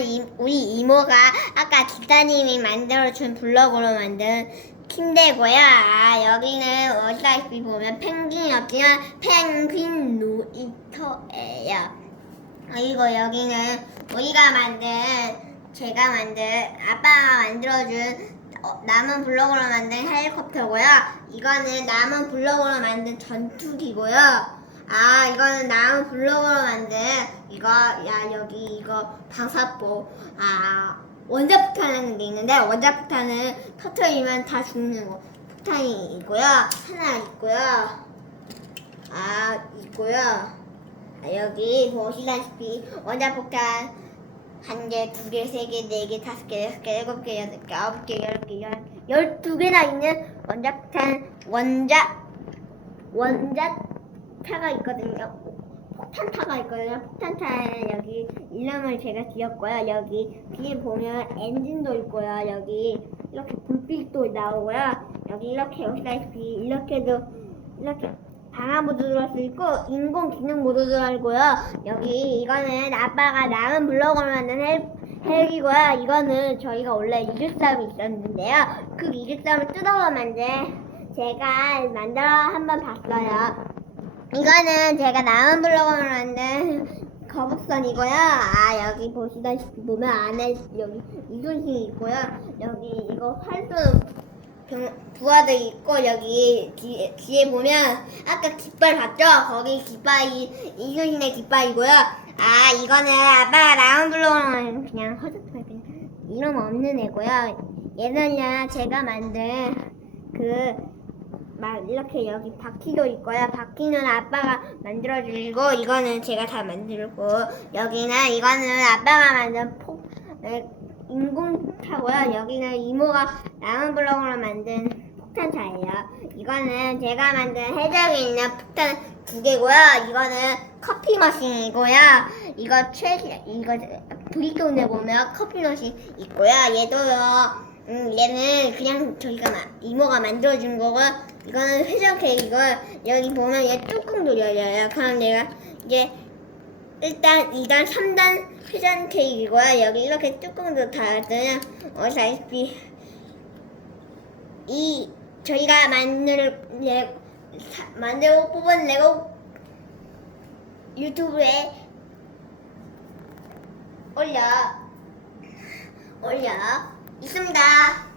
이, 우리 이모가 아까 기사님이 만들어준 블럭으로 만든 침대고요. 아, 여기는 어디다시피 보면 펭귄이 없지만 펭귄 놀이터예요. 그리고 여기는 우리가 만든 제가 만든 아빠가 만들어준 어, 남은 블록으로 만든 헬리콥터고요. 이거는 남은 블록으로 만든 전투기고요. 아 이거는 남은 블록으로 만든 이거 야 여기 이거 방사포 아 원자폭탄이라는 게 있는데 원자폭탄은 터트리면 다 죽는 거 폭탄이 있고요. 하나 있고요. 아 있고요. 아, 여기 보시다시피 원자폭탄 한 개, 두 개, 세 개, 네 개, 다섯 개, 여섯 개, 일곱 개, 여덟 개, 아홉 개, 열 개, 열, 열두 개나 있는 원자폭탄 원자 원자 타가 있거든요. 폭탄 타가 있거든요. 폭탄타는 여기 이름을 제가 지었고요. 여기 뒤에 보면 엔진도 있고요. 여기 이렇게 불빛도 나오고요. 여기 이렇게 보시다시피 이렇게도 이렇게 방화 모드 들어갈 수 있고 인공 기능 모드 들어가고요. 여기 이거는 아빠가 남은 블록으로 만든 헬, 헬기고요. 이거는 저희가 원래 이륙삼이 있었는데요. 그 이륙삼을 뜯어서 만든 제가 만들어 한번 봤어요. 이거는 제가 남은 블록으로 만든 거북선이고요. 아 여기 보시다시피 보면 안에 여기 이순신이 있고요. 여기 이거 활도 병- 부하도 있고 여기 뒤에, 뒤에 보면 아까 깃발 봤죠? 거기 깃발이 이순신의 깃발이고요. 아 이거는 아빠가 남은 블록으로 그냥 허접하게 그냥 이름 없는 애고요. 얘는요 제가 만든 그 막 이렇게 여기 바퀴도 있고요. 바퀴는 아빠가 만들어주고 이거는 제가 다 만들고 여기는 이거는 아빠가 만든 폭 네, 인공차고요. 여기는 이모가 남은 블록으로 만든 폭탄차예요. 이거는 제가 만든 해적에 있는 폭탄 두 개고요. 이거는 커피 머신이고요. 이거 최 이거 브리톤에 보면 커피 머신 있고요. 얘도요. 음, 얘는 그냥 저희가 마, 이모가 만들어준 거고 이거는 회전 케이크고 여기 보면 얘 뚜껑도 열려요. 그럼 내가 이제 1단, 2단, 3단 회전 케이크고요. 여기 이렇게 뚜껑도 달았어요. 어, 다시피 이 저희가 만들 레, 사- 만들고 뽑은 레고 유튜브에 올려 올려 있습니다.